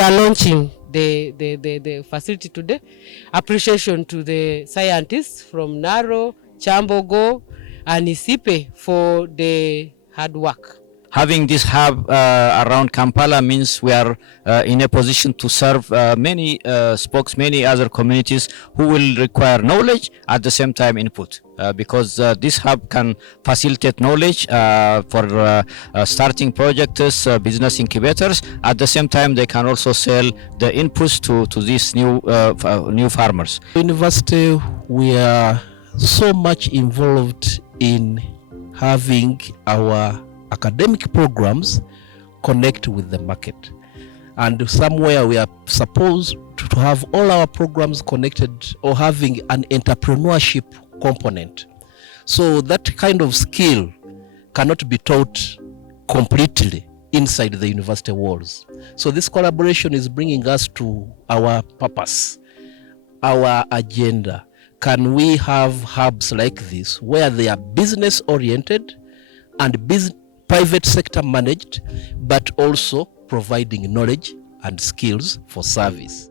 we are launching the facility today. Appreciation to the scientists from NARO, Kyambongo and ICIPE for the hard work. Having this hub around Kampala means we are in a position to serve many other communities who will require knowledge at the same time input. Because this hub can facilitate knowledge for starting projects, business incubators. At the same time, they can also sell the inputs to these new farmers. University, we are so much involved in having our academic programs connect with the market, and somewhere we are supposed to have all our programs connected or having an entrepreneurship component. So that kind of skill cannot be taught completely inside the university walls. So this collaboration is bringing us to our purpose, our agenda. Can we have hubs like this where they are business oriented and private sector managed, but also providing knowledge and skills for service?